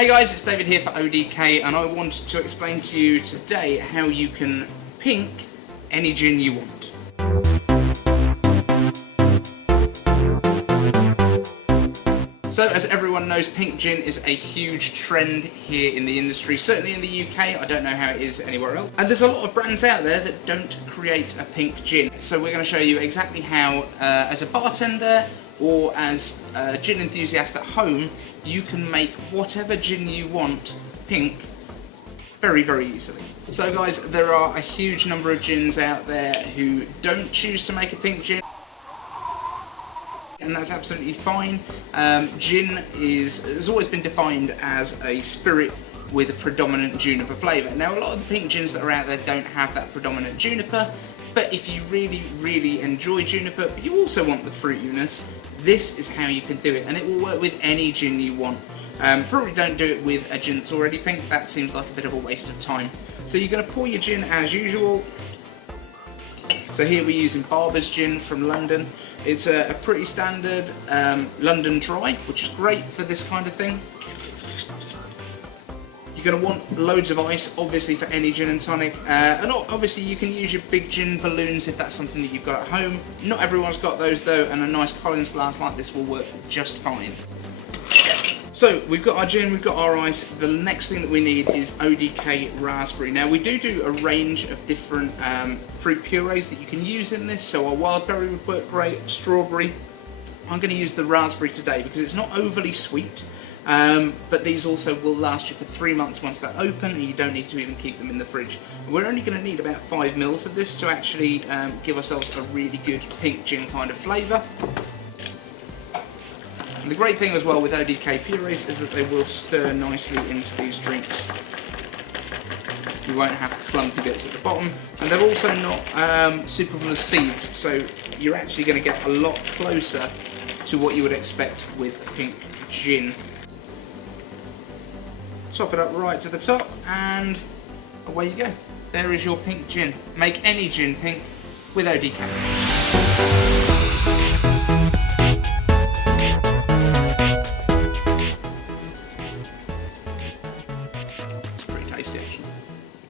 Hey guys, it's David here for ODK, and I wanted to explain to you today how you can pink any gin you want. So, as everyone knows, pink gin is a huge trend here in the industry, certainly in the UK. I don't know how it is anywhere else. And there's a lot of brands out there that don't create a pink gin. So we're going to show you exactly how, as a bartender or as a gin enthusiast at home, you can make whatever gin you want pink very, very easily. So guys, there are a huge number of gins out there who don't choose to make a pink gin, and that's absolutely fine. Gin has always been defined as a spirit with a predominant juniper flavour. Now, a lot of the pink gins that are out there don't have that predominant juniper, but if you really, really enjoy juniper, but you also want the fruitiness, this is how you can do it, and it will work with any gin you want. Probably don't do it with a gin that's already pink. That seems like a bit of a waste of time. So you're going to pour your gin as usual. So here we're using Barber's gin from London. It's a pretty standard London dry, which is great for this kind of thing. You're going to want loads of ice, obviously, for any gin and tonic. And obviously you can use your big gin balloons if that's something that you've got at home. Not everyone's got those though, and a nice Collins glass like this will work just fine. So we've got our gin, we've got our ice. The next thing that we need is ODK Raspberry. Now we do a range of different fruit purees that you can use in this. So our wild berry would work great, strawberry. I'm going to use the raspberry today because it's not overly sweet. But these also will last you for 3 months once they're open, and you don't need to even keep them in the fridge. We're only going to need about 5 mils of this to actually give ourselves a really good pink gin kind of flavour. And the great thing as well with ODK purees is that they will stir nicely into these drinks. You won't have clumpy bits at the bottom, and they're also not super full of seeds, so you're actually going to get a lot closer to what you would expect with a pink gin. Top it up right to the top, and away you go. There is your pink gin. Make any gin pink with ODK.